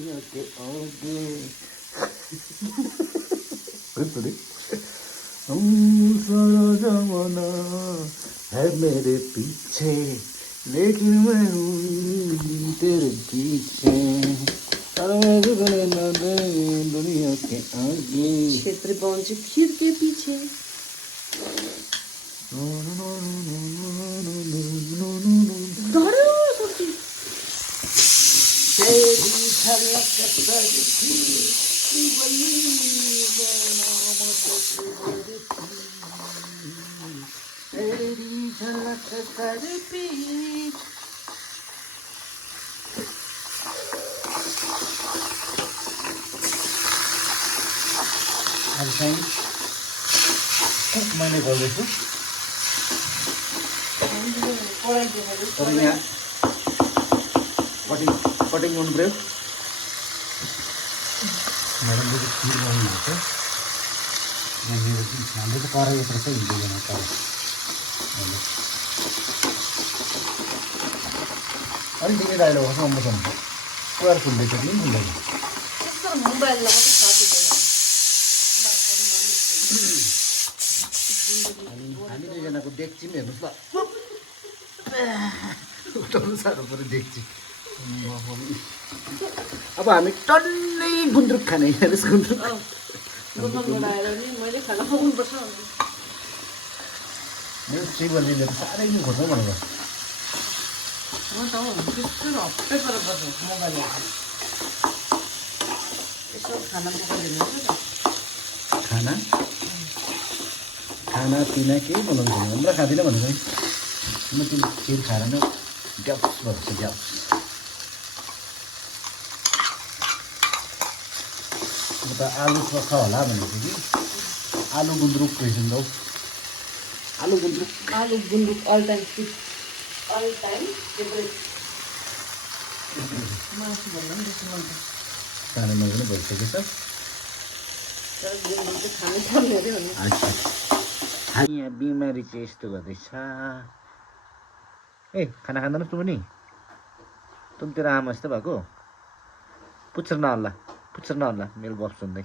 के आगे सारा जमाना है मेरे पीछे लेकिन मैं हूँ तेरे पीछे दुनिया के आगे क्षेत्र पहुंचे खीर के पीछे तेरी झलक करती अब चाहिँ कुक मैले गर्दैछु तर यहाँ कटिङ गर्नु पऱ्यो म्याडमले चाहिँ खिर गर्नुहुन्छ हाम्रो त कराई यत्र चाहिँ हिँड्दैन तर अलिक तिमी राखेर बस्नु अम्बोसम्म पुरा फुल्दैछ कि फुल्दैन मोबाइल हामी दुईजनाको डेक्ची पनि हेर्नुहोस् ल उठाउनु साह्रो पऱ्यो डेक्ची अब हामी टन्नै गुन्द्रुक खाने हेर्नुहोस् गुन्द्रुक मैले खाना खुवाउनुपर्छ मेरो श्रीवल्लीले त साह्रै नै खोज्नु भनेको हप्तै पर बस्नु मोबाइल यसो खाना पकाइदिनु खाना खानापिना केही बनाउँनु छैन हमरा खाँदिनँ भनेको है म त्यो खिर खाएर नै ग्याप्स भएको ग्याप्स त आलु पक्का होला भनेको कि आलु गुन्द्रुक रहेछन् हौ आलु गुन्द्रुक all time fit all time favourite मासु भन्दा पनि बेसी मन पर्छ खानामा पनि भइसकेछ तर गुन्द्रुक चाहिँ खानै पर्ने अरे भन्नु यहाँ बिमारी चाहिँ यस्तो गर्दैछ ए खाना खाँदैनस् तँ पनि तुम तेरो आमा जस्तो भएको पुच्छर नहल्ला मेरो गफ सुन्दै